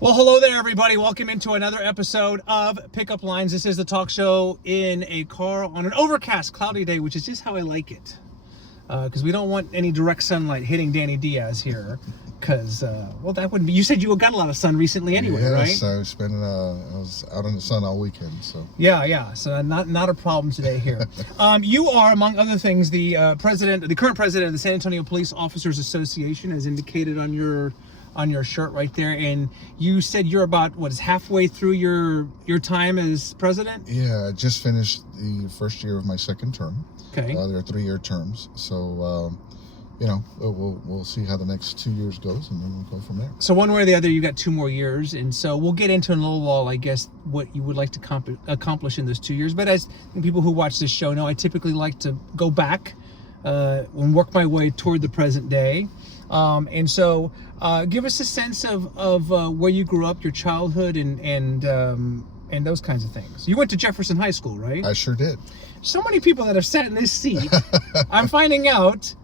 Well, hello there, everybody. Welcome into another episode of Pickup Lines. This is the talk show in a car on an overcast, cloudy day, which is just how I like it. Because we don't want any direct sunlight hitting Danny Diaz here. Because, well, that wouldn't be... You said you got a lot of sun recently anyway, right? Yes, I was out in the sun all weekend, so... Yeah. So not a problem today here. You are, among other things, the current president of the San Antonio Police Officers Association, as indicated on your shirt right there, and you said you're about is halfway through your time as president? Yeah, I just finished the first year of my second term. Okay. They're 3-year terms, so we'll see how the next 2 years goes, and then we'll go from there. So one way or the other, you got 2 more years, and so we'll get into in a little while, I guess, what you would like to accomplish in those 2 years. But as people who watch this show know, I typically like to go back and work my way toward the present day. And so give us a sense of where you grew up, your childhood, and those kinds of things. You went to Jefferson High School, right? I sure did. So many people that have sat in this seat, I'm finding out,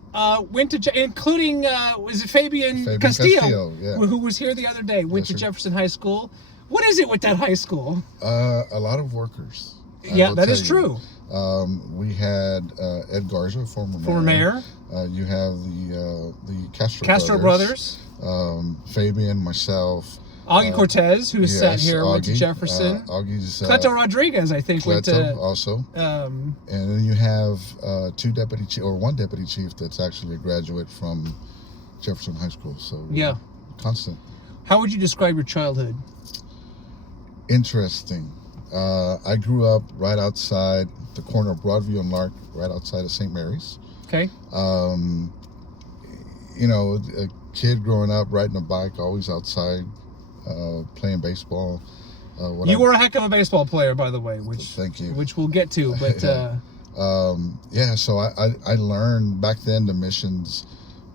went to, including, was it Fabian Castillo, yeah, who was here the other day, went to Jefferson High School. What is it with that high school? A lot of workers. Yeah, that is true. We had Ed Garza, former mayor. You have the Castro brothers. Fabian, myself. Augie Cortez, who sat here, went to Jefferson. Augie's Cleto Rodriguez, I think, went to... also. And then you have one deputy chief that's actually a graduate from Jefferson High School. So yeah, constant. How would you describe your childhood? Interesting. I grew up right outside the corner of Broadview and Lark, right outside of St. Mary's. Okay. A kid growing up riding a bike, always outside, playing baseball. You were a heck of a baseball player, by the way, thank you. Which we'll get to, but so I learned back then the Missions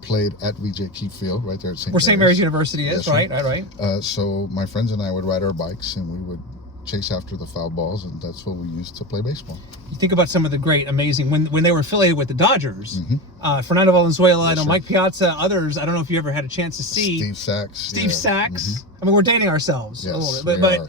played at VJ Keefe Field right there at St. Mary's. Where St. Mary's University is, yes, right? So my friends and I would ride our bikes, and we would chase after the foul balls, and that's what we used to play baseball. You think about some of the great, amazing, when they were affiliated with the Dodgers, Fernando Valenzuela, yes, Mike Piazza, others. I don't know if you ever had a chance to see Steve Sachs. Steve Sachs. I mean, we're dating ourselves a little bit, but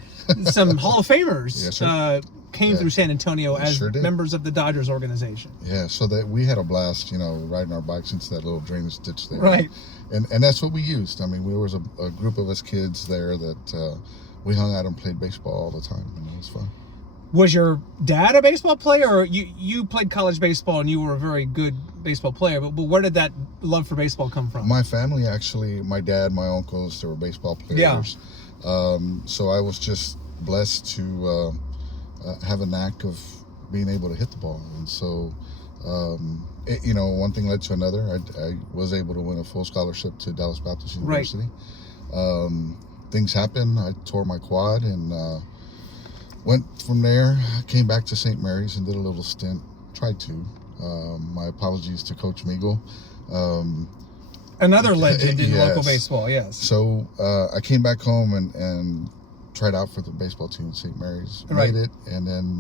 some Hall of Famers came through San Antonio as members of the Dodgers organization. Yeah, so that we had a blast, riding our bikes into that little drainage ditch there. Right. And that's what we used. I mean, there was a group of us kids there that we hung out and played baseball all the time, and it was fun. Was your dad a baseball player, or you played college baseball and you were a very good baseball player, but where did that love for baseball come from? My family, actually, my dad, my uncles, they were baseball players. Yeah. So I was just blessed to have a knack of being able to hit the ball. And so, one thing led to another. I was able to win a full scholarship to Dallas Baptist University. Right. Things happened. I tore my quad and went from there. Came back to St. Mary's and did a little stint. Tried to. My apologies to Coach Meagle. Another legend in local baseball, yes. So I came back home and tried out for the baseball team at St. Mary's. Right. Made it, and then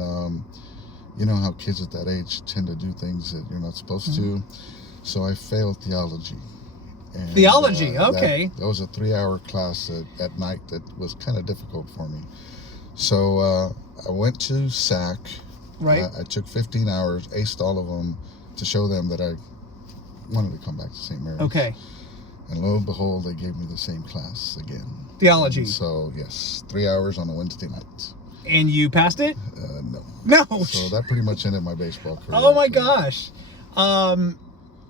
you know how kids at that age tend to do things that you're not supposed to. So I failed theology. And, theology, okay. That was a 3-hour class at night that was kind of difficult for me. So I went to SAC. Right. I took 15 hours, aced all of them to show them that I wanted to come back to St. Mary's. Okay. And lo and behold, they gave me the same class again. Theology. And so, yes, 3 hours on a Wednesday night. And you passed it? No. No. So that pretty much ended my baseball career. Oh my gosh.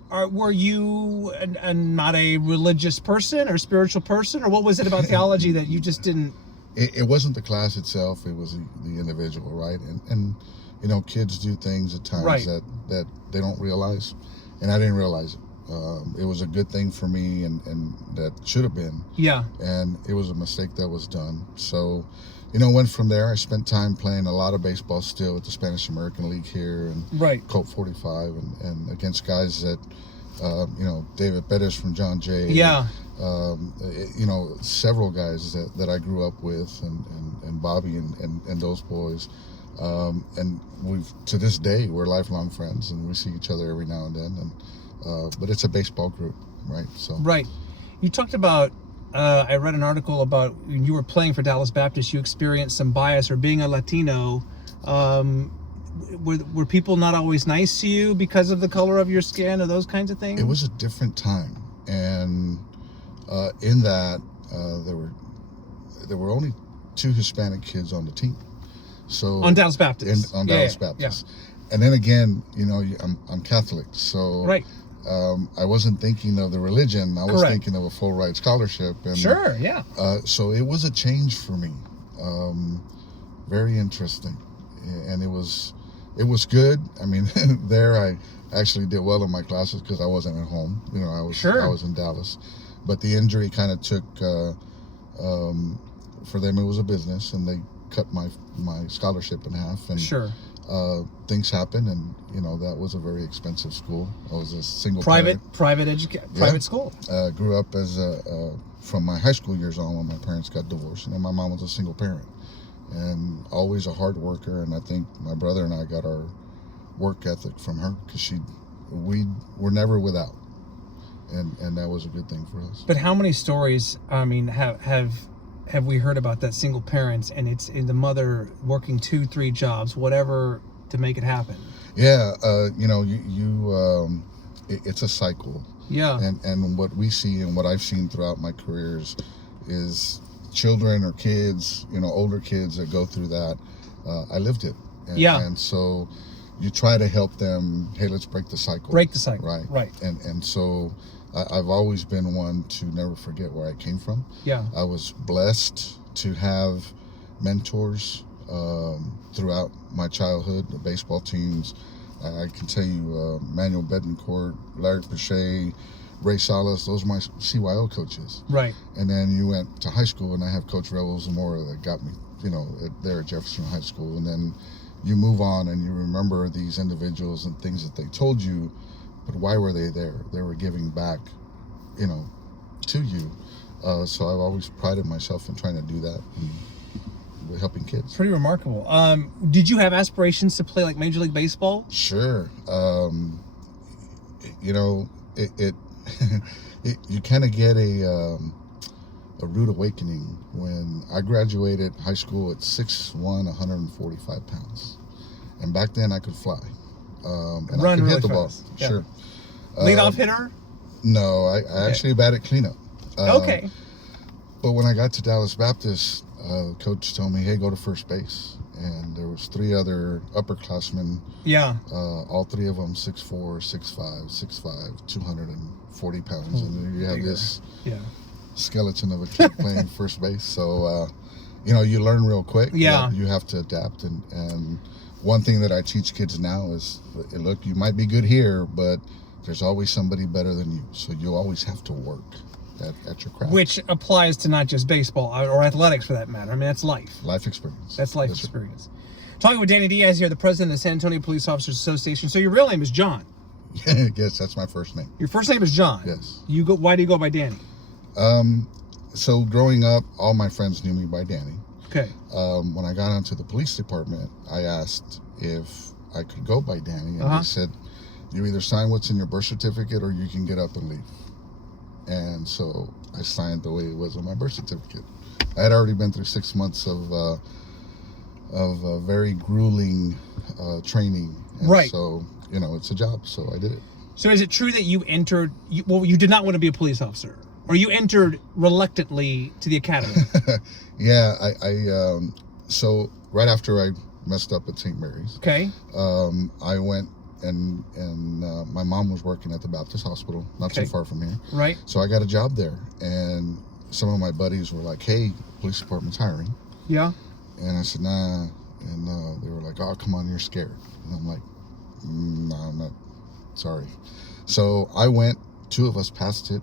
Were you not a religious person or spiritual person, or what was it about theology that you just didn't? It wasn't the class itself; it was the individual, right? And kids do things at times that they don't realize, and I didn't realize it. It was a good thing for me, and that should have been. Yeah. And it was a mistake that was done. So, went from there. I spent time playing a lot of baseball still at the Spanish American League here, and Colt 45, and against guys that, David Bettis from John Jay. Yeah. Several guys that I grew up with, and Bobby and those boys. And to this day, we're lifelong friends, and we see each other every now and then. But it's a baseball group, right? So. Right. You talked about I read an article about when you were playing for Dallas Baptist, you experienced some bias, or being a Latino. Were people not always nice to you because of the color of your skin or those kinds of things? It was a different time, and in that there were only 2 Hispanic kids on the team. So on Dallas Baptist. Dallas Baptist. Yeah. And then again, I'm Catholic, so right. I wasn't thinking of the religion. I was Correct. thinking of a full ride scholarship. And, sure, yeah. So it was a change for me. Very interesting, and it was good. I mean, there I actually did well in my classes because I wasn't at home. I was in Dallas, but the injury kind of took. For them, it was a business, and they cut my scholarship in half. And sure. Things happen, and that was a very expensive school. I was a single private school. Grew up as from my high school years on when my parents got divorced, and then my mom was a single parent, and always a hard worker. And I think my brother and I got our work ethic from her because we were never without, and that was a good thing for us. But how many stories? I mean, have we heard about that single parents, and it's in the mother working 2-3 jobs, whatever, to make it happen? Yeah, it's a cycle. Yeah. And what we see and what I've seen throughout my careers is children or kids, older kids that go through that. I lived it. And so you try to help them. Hey, let's break the cycle. Break the cycle. Right. And so I've always been one to never forget where I came from. Yeah. I was blessed to have mentors throughout my childhood, the baseball teams. I can tell you Manuel Betancourt, Larry Pache, Ray Salas, those are my CYO coaches. Right. And then you went to high school, and I have Coach Rebel Zamora that got me, there at Jefferson High School. And then you move on and you remember these individuals and things that they told you, but why were they there? They were giving back, to you. So I've always prided myself in trying to do that and helping kids. Pretty remarkable. Did you have aspirations to play like Major League Baseball? Sure. You kind of get a rude awakening when I graduated high school at 6'1", 145 pounds. And back then I could fly. And run I could really hit the fast. ball. Yeah. Sure. Leadoff hitter? No, I actually batted cleanup. Okay. But when I got to Dallas Baptist, coach told me, hey, go to first base. And there was 3 other upperclassmen. Yeah. All 3 of them 6'4", 6'5", 240 pounds. And you have this skeleton of a kid playing first base. So, you learn real quick. Yeah. You have to adapt. And one thing that I teach kids now is, look, you might be good here, but there's always somebody better than you. So you always have to work at your craft. Which applies to not just baseball or athletics for that matter. I mean, that's life. Life experience. That's life experience. Talking with Danny Diaz here, the president of the San Antonio Police Officers Association. So your real name is John? Yes, that's my first name. Your first name is John? Yes. Why do you go by Danny? So growing up, all my friends knew me by Danny. Okay. When I got onto the police department, I asked if I could go by Danny, and they said, you either sign what's in your birth certificate or you can get up and leave. And so I signed the way it was on my birth certificate. I had already been through 6 months of very grueling training. And right. So, it's a job, so I did it. So is it true that you entered, you did not want to be a police officer? Or you entered reluctantly to the academy? Yeah, so right after I messed up at St. Mary's, okay, I went and my mom was working at the Baptist Hospital, not too far from here. Right. So I got a job there, and some of my buddies were like, hey, police department's hiring. Yeah. And I said, nah. And they were like, oh, come on, you're scared. And I'm like, no, I'm not, sorry. So I went, 2 of us passed it.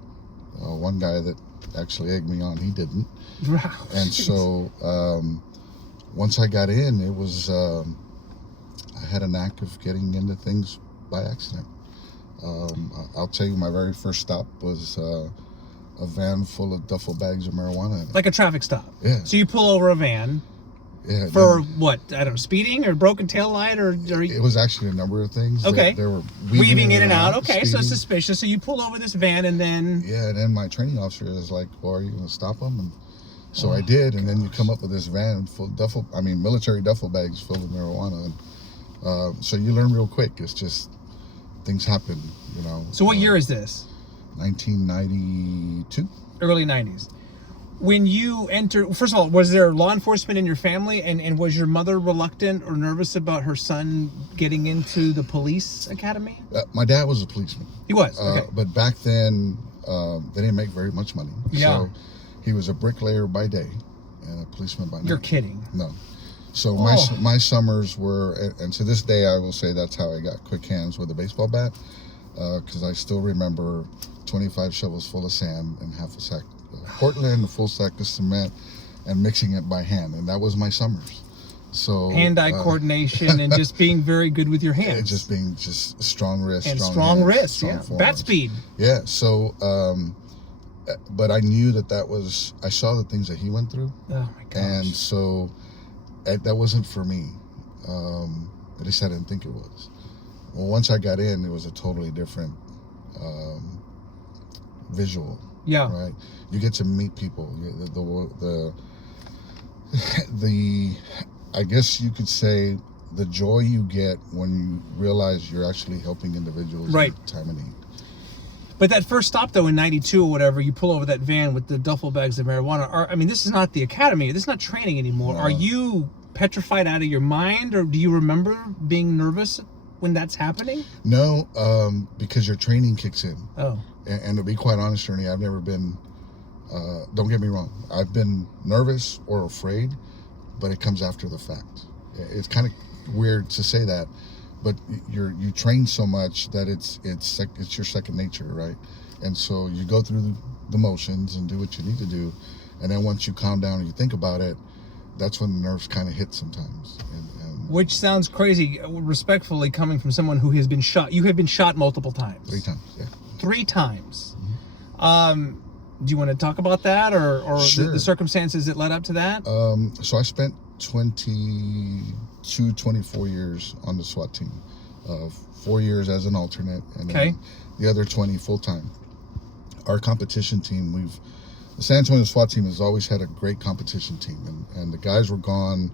One guy that actually egged me on, he didn't. Wow. And so once I got in, it was, I had a knack of getting into things by accident. I'll tell you, my very first stop was a van full of duffel bags of marijuana in it. Like a traffic stop? Yeah. So you pull over a van, Yeah. For what? I don't know, speeding or broken tail light or It was actually a number of things. okay. They were weaving in and out. Okay, speeding. so it's suspicious. So you pull over this van and then... Yeah, and then my training officer is like, well, are you going to stop them? And so I did, and then you come up with this van full of military duffel bags filled with marijuana. And so you learn real quick. It's just, things happen, you know. So what year is this? 1992. Early 90s. When you entered, first of all, was there law enforcement in your family, and was your mother reluctant or nervous about her son getting into the police academy? My dad was a policeman. He was, okay. But back then, they didn't make very much money. Yeah. So he was a bricklayer by day and a policeman by night. You're kidding. No. So my summers were, and to this day, I will say that's how I got quick hands with a baseball bat, because I still remember 25 shovels full of sand and half a sack Portland, a full sack of cement, and mixing it by hand, and that was my summers. So hand-eye coordination and just being very good with your hands. Just being strong wrist, and strong hands, wrist, strong yeah. forearms. Bat speed. Yeah. So, but I knew I saw the things that he went through. Oh my gosh. And so that wasn't for me. At least I didn't think it was. Well, once I got in, it was a totally different visual. Yeah. Right. You get to meet people. The I guess you could say the joy you get when you realize you're actually helping individuals right. in time of need. But that first stop, though, in 92 or whatever, you pull over that van with the duffel bags of marijuana. This is not the academy. This is not training anymore. No. Are you petrified out of your mind, or do you remember being nervous when that's happening? No, because your training kicks in. Oh. And to be quite honest, Ernie, I've never been, don't get me wrong, I've been nervous or afraid, but it comes after the fact. It's kind of weird to say that, but you train so much that it's your second nature, right? And so you go through the motions and do what you need to do, and then once you calm down and you think about it, that's when the nerves kind of hit sometimes. Which sounds crazy, respectfully, coming from someone who has been shot. You have been shot multiple times. 3 times, yeah. 3 times. Mm-hmm. Do you want to talk about that, or sure. the circumstances that led up to that? So I spent 24 years on the SWAT team. 4 years as an alternate, and then the other 20 full-time. Our competition team, the San Antonio SWAT team has always had a great competition team, and the guys were gone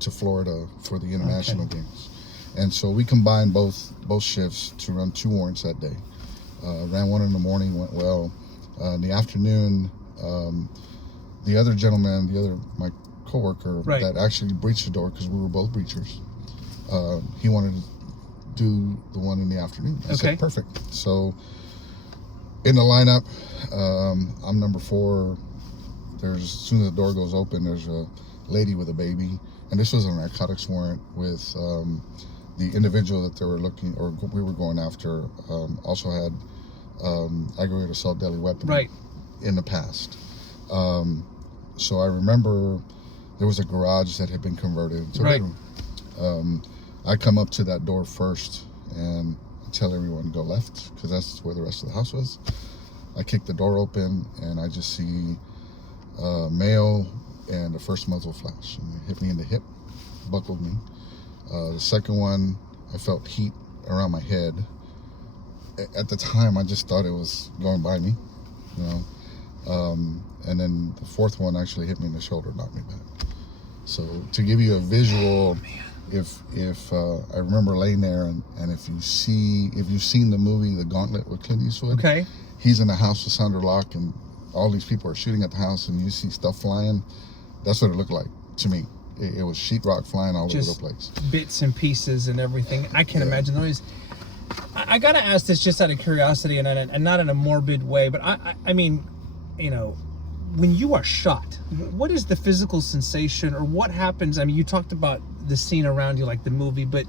to Florida for the international games. And so we combined both shifts to run 2 warrants that day. Ran one in the morning, went well. In the afternoon, the other gentleman, my coworker that actually breached the door, because we were both breachers, he wanted to do the one in the afternoon. I said, perfect. So in the lineup, I'm number 4. As soon as the door goes open, there's a lady with a baby, and this was a narcotics warrant with the individual that they were looking, or we were going after, also had aggravated assault deadly weapon in the past. So I remember there was a garage that had been converted into a bedroom. I come up to that door first and tell everyone to go left, because that's where the rest of the house was. I kick the door open and I just see male, and the first muzzle flash, and it hit me in the hip, buckled me. The second one, I felt heat around my head. At the time, I just thought it was going by me, you know. And then the fourth one actually hit me in the shoulder, knocked me back. So to give you a visual, if I remember laying there, and if you've seen the movie The Gauntlet with Clint Eastwood, he's in the house with Sandra Locke, and all these people are shooting at the house, and you see stuff flying. That's what it looked like to me. It was sheetrock flying all over the place. Bits and pieces and everything. I can't imagine the noise. I gotta ask this just out of curiosity, and not in a morbid way, but I mean, you know, when you are shot, what is the physical sensation, or what happens? I mean, you talked about the scene around you, like the movie, but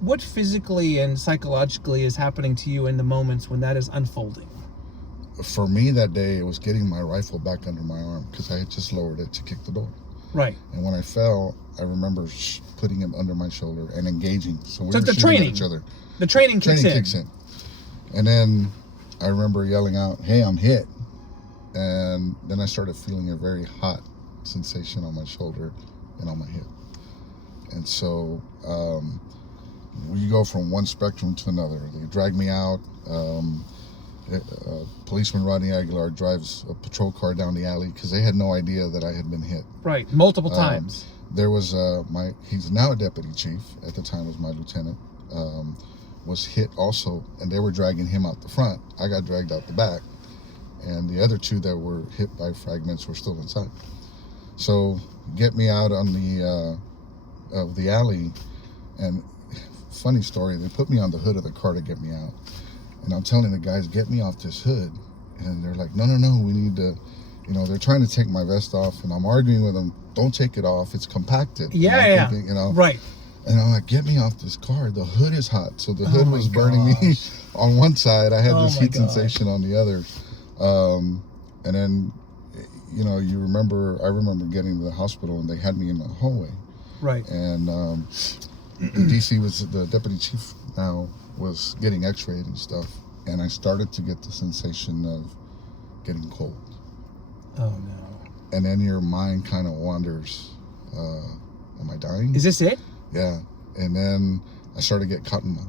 what physically and psychologically is happening to you in the moments when that is unfolding? For me that day, it was getting my rifle back under my arm, because I had just lowered it to kick the door. Right. And when I fell, I remember putting him under my shoulder and engaging. So we were the shooting training. at each other. The training kicks in. And then I remember yelling out, "Hey, I'm hit." And then I started feeling a very hot sensation on my shoulder, and on my hip. And so you go from one spectrum to another. They drag me out. Policeman Rodney Aguilar drives a patrol car down the alley because they had no idea that I had been hit. Right, multiple times. There was he's now a deputy chief, at the time was my lieutenant, was hit also, and they were dragging him out the front. I got dragged out the back, and the other two that were hit by fragments were still inside. So get me out on the of the alley, and funny story, they put me on the hood of the car to get me out, and I'm telling the guys, get me off this hood, and they're like, no, we need to, they're trying to take my vest off, and I'm arguing with them, don't take it off, it's compacted. Yeah. Thinking, right. And I'm like, get me off this car, the hood is hot. So the hood was burning me on one side, I had this heat sensation on the other. And then, I remember getting to the hospital, and they had me in the hallway. Right. And the the deputy chief now was getting x-rayed and stuff, and I started to get the sensation of getting cold. Oh no. And then your mind kind of wanders, am I dying? Is this it? Yeah. And then I started to get cotton mouth,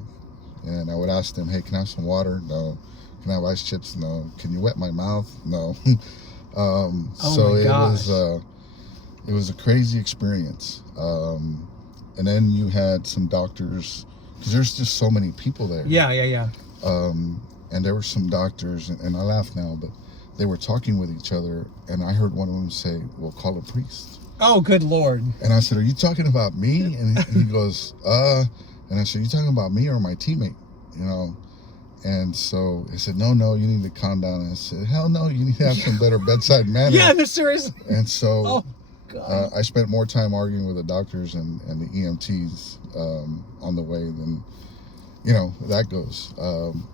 and I would ask them, hey, can I have some water? No. Can I have ice chips? No. Can you wet my mouth? No. So it was a crazy experience. And then you had some doctors, because there's just so many people there. Yeah. And there were some doctors, and I laugh now, but they were talking with each other, and I heard one of them say, well, call a priest. Oh, good Lord. And I said, are you talking about me? And he goes, and I said, you talking about me or my teammate? And so he said, no, you need to calm down. And I said, hell no, you need to have some better bedside manner. Yeah, they're serious. And so oh, God. I spent more time arguing with the doctors and the EMTs on the way than, that goes.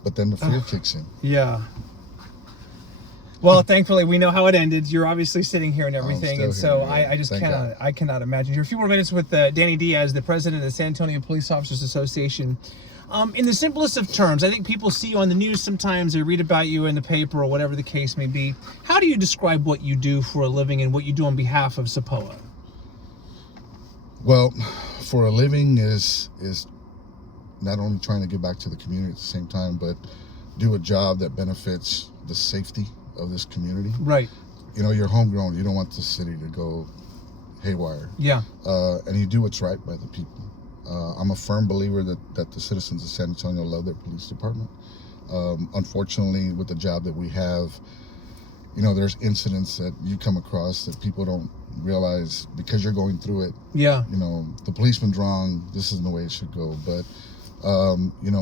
But then the fear kicks in. Yeah. Well, thankfully, we know how it ended. You're obviously sitting here and everything, and so I just cannot imagine. Here, a few more minutes with Danny Diaz, the president of the San Antonio Police Officers Association. In the simplest of terms, I think people see you on the news sometimes, they read about you in the paper or whatever the case may be. How do you describe what you do for a living and what you do on behalf of SAPOA? Well, for a living is not only trying to give back to the community at the same time, but do a job that benefits the safety of this community. Right. You're homegrown. You don't want the city to go haywire. Yeah. And you do what's right by the people. I'm a firm believer that the citizens of San Antonio love their police department. Unfortunately, with the job that we have, there's incidents that you come across that people don't realize because you're going through it. Yeah. The policeman's wrong. This isn't the way it should go. But,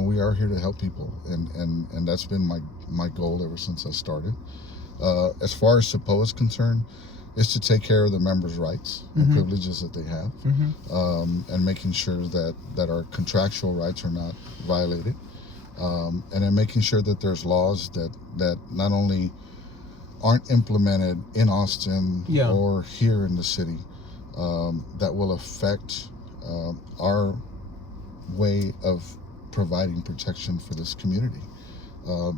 we are here to help people. And that's been my goal ever since I started. As far as SAPOA is concerned, is to take care of the members' rights and privileges that they have, and making sure that our contractual rights are not violated, and then making sure that there's laws that not only aren't implemented in Austin or here in the city, that will affect our way of providing protection for this community.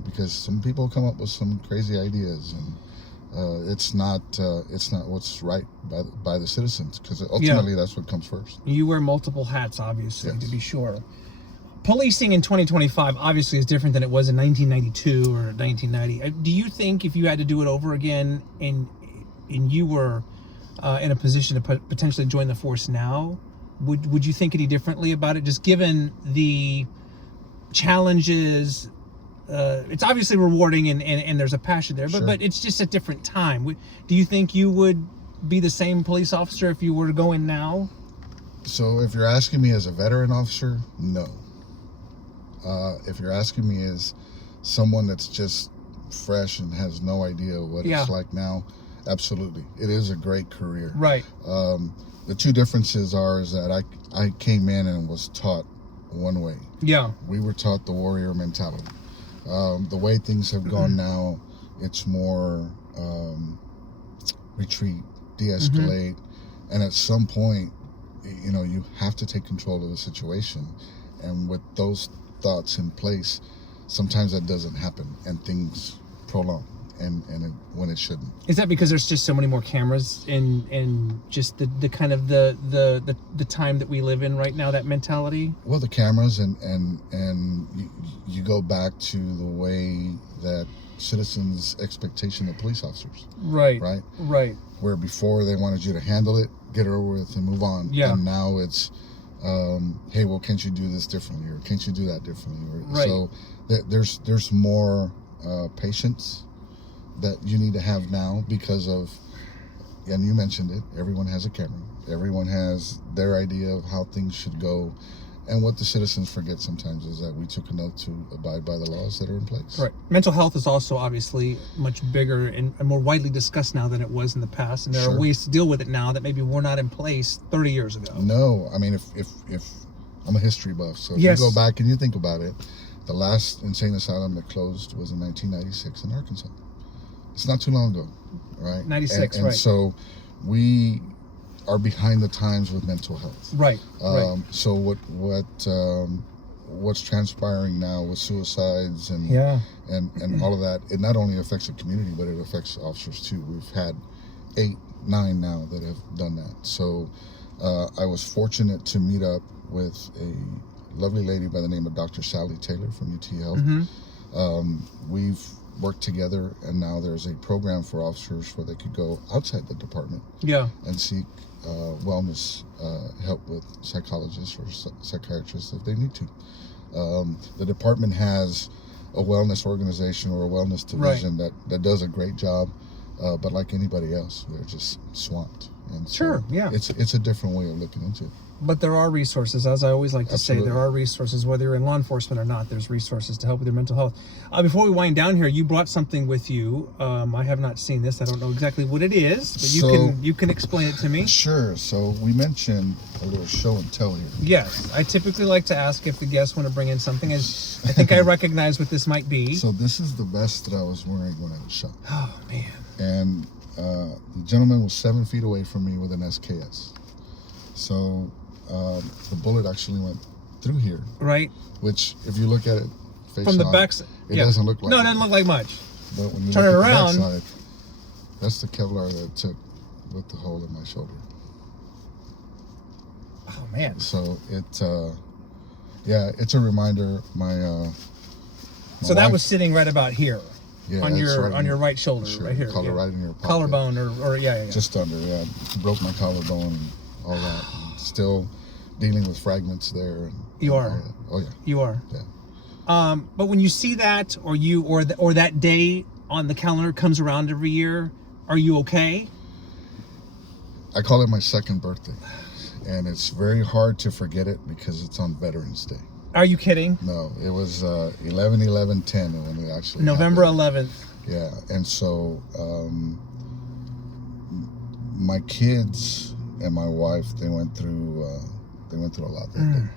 Because some people come up with some crazy ideas, and it's not what's right by the citizens, because ultimately that's what comes first. You wear multiple hats, obviously, to be sure. Policing in 2025 obviously is different than it was in 1992 or 1990. Do you think if you had to do it over again and you were in a position to potentially join the force now, would you think any differently about it, just given the challenges? It's obviously rewarding and there's a passion there, but it's just a different time. Do you think you would be the same police officer if you were to go in now? So if you're asking me as a veteran officer, no. If you're asking me as someone that's just fresh and has no idea what it's like now, absolutely. It is a great career. Right. The two differences is that I came in and was taught one way. Yeah. We were taught the warrior mentality. The way things have gone now, it's more retreat, de-escalate, and at some point, you have to take control of the situation. And with those thoughts in place, sometimes that doesn't happen and things prolong. when it shouldn't. Is that because there's just so many more cameras and just the kind of the time that we live in right now, that mentality? Well, the cameras and you go back to the way that citizens' expectation of police officers. Right. Where before they wanted you to handle it, get it over with, and move on. Yeah. And now it's, hey, well, can't you do this differently, or can't you do that differently? Right. So there's more patience that you need to have now because of, and you mentioned it, everyone has a camera. Everyone has their idea of how things should go. And what the citizens forget sometimes is that we took an oath to abide by the laws that are in place. Right. Mental health is also obviously much bigger and more widely discussed now than it was in the past. And there are ways to deal with it now that maybe were not in place 30 years ago. No, I mean, if I'm a history buff, so if Yes. you go back and you think about it, the last insane asylum that closed was in 1996 in Arkansas. It's not too long ago, right? 96, and right. So we are behind the times with mental health. Right. So what's transpiring now with suicides and all of that, it not only affects the community, but it affects officers too. We've had 8, 9 now that have done that. So I was fortunate to meet up with a lovely lady by the name of Dr. Sally Taylor from UT Health. We've worked together, and now there's a program for officers where they could go outside the department and seek wellness help with psychologists or psychiatrists if they need to. The department has a wellness organization or a wellness division that does a great job, but like anybody else, they're just swamped. And so it's a different way of looking into it. But there are resources, as I always like to Absolutely. say, there are resources, whether you're in law enforcement or not, there's resources to help with your mental health. Before we wind down here, you brought something with you. I have not seen this. I don't know exactly what it is, but you can explain it to me. Sure. So we mentioned a little show and tell here. Yes. I typically like to ask if the guests want to bring in something. As I think I recognize what this might be. So this is the vest that I was wearing when I was shot. Oh, man. And the gentleman was 7 feet away from me with an SKS. So the bullet actually went through here. Right. Which, if you look at it face from the on, back, it doesn't look like it doesn't look like much. But when you turn look it at around, the back side, that's the Kevlar that it took with the hole in my shoulder. Oh man. So it's a reminder. So that was sitting right about here. Yeah, on your right shoulder, right here. Collar right in your pocket. Collarbone, or Just under, broke my collarbone and all that. And still dealing with fragments there. You are. Oh yeah. You are. Yeah. But when you see that, or that day on the calendar comes around every year, are you okay? I call it my second birthday, and it's very hard to forget it because it's on Veterans Day. Are you kidding? No, it was 11/11/10 when it actually November happened. 11th. Yeah, and so my kids and my wife, they went through a lot that day.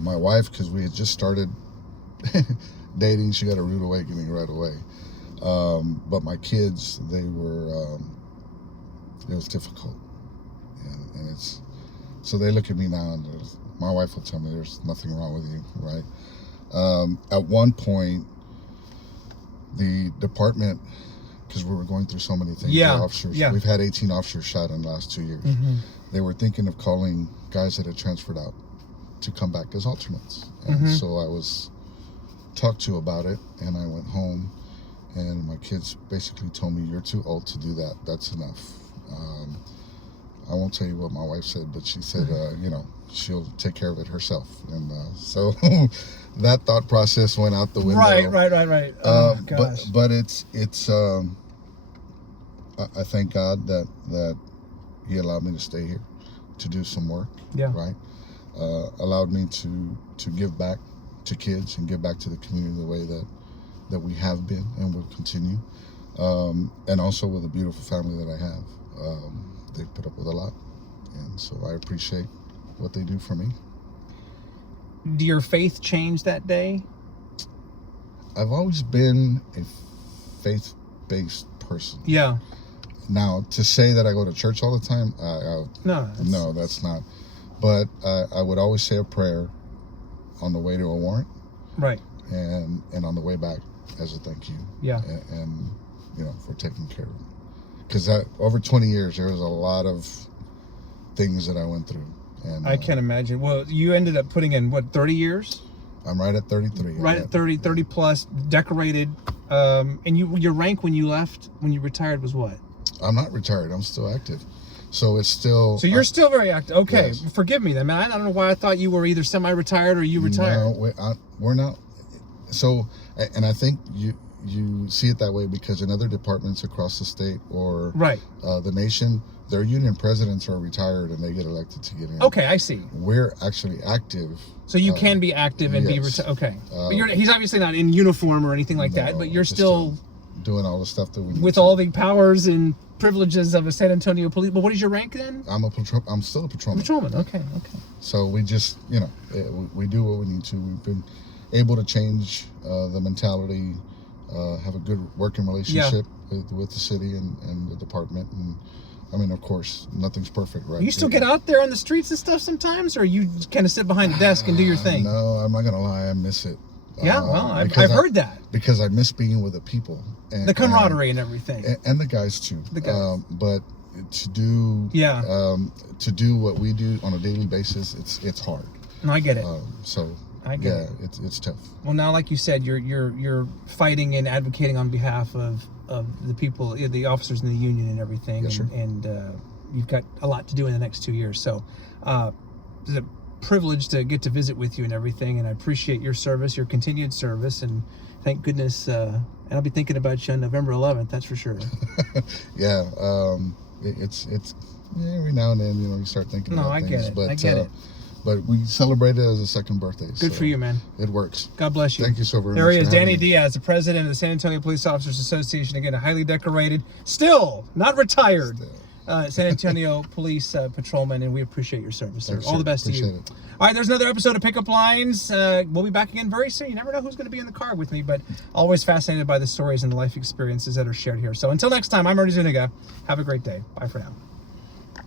My wife, because we had just started dating, she got a rude awakening right away. But my kids, they were it was difficult, and it's so they look at me now and my wife will tell me there's nothing wrong with you, right? At one point, the department, because we were going through so many things, the officers, we've had 18 officers shot in the last 2 years. They were thinking of calling guys that had transferred out to come back as alternates. And so I was talked to about it, and I went home, and my kids basically told me, you're too old to do that. That's enough. I won't tell you what my wife said, but she said, she'll take care of it herself. And so that thought process went out the window. Right. Oh, gosh. But it's I thank God that he allowed me to stay here to do some work. Yeah. Right. Allowed me to give back to kids and give back to the community the way that we have been and will continue. And also with a beautiful family that I have. They put up with a lot, and so I appreciate what they do for me. Do your faith change that day? I've always been a faith-based person. Yeah. Now, to say that I go to church all the time, No, that's not. But I would always say a prayer on the way to a warrant. Right. And on the way back as a thank you. Yeah. And you know, for taking care of it. Because over 20 years, there was a lot of things that I went through. And I can't imagine. Well, you ended up putting in, what, 30 years? I'm right at 33. Right at 30 plus, decorated. And your rank when you left, when you retired, was what? I'm not retired. I'm still active. So it's still... So you're still very active. Okay, yes. Forgive me then, man. I don't know why I thought you were either semi-retired or you retired. No, we're not. So, and I think you see it that way because in other departments across the state or right. The nation, their union presidents are retired and they get elected to get in. Okay, I see. We're actually active. So you can be active and be retired. Okay. But he's obviously not in uniform or anything like that, but you're still doing all the stuff that we need with all the powers and privileges of a San Antonio police. But what is your rank then? I'm still a patrolman. Patrolman. Okay. So we just, you know, we do what we need to. We've been able to change the mentality, have a good working relationship with the city and the department. And I mean, of course, nothing's perfect, right? You still get out there on the streets and stuff sometimes, or you kind of sit behind the desk and do your thing? No, I'm not gonna lie, I miss it. Yeah, well, I've heard that. Because I miss being with the people. And, the camaraderie and everything. And the guys too. The guys. But to do what we do on a daily basis, it's hard. No, I get it. I get it. It's tough. Well, now, like you said, you're fighting and advocating on behalf of the people, the officers in the union and everything. Yes, sir. And you've got a lot to do in the next 2 years. So it's a privilege to get to visit with you and everything. And I appreciate your service, your continued service. And thank goodness, and I'll be thinking about you on November 11th, that's for sure. Yeah. It's every now and then, you know, you start thinking about things. I get it. But we celebrate it as a second birthday. Good for you, man. It works. God bless you. Thank you so very much. There he is, Danny Diaz, the president of the San Antonio Police Officers Association. Again, a highly decorated, still not retired, San Antonio Police Patrolman, and we appreciate your service, sir. All the best to you. It. All right, there's another episode of Pickup Lines. We'll be back again very soon. You never know who's going to be in the car with me, but always fascinated by the stories and the life experiences that are shared here. So until next time, I'm Ernie Zuniga. Have a great day. Bye for now.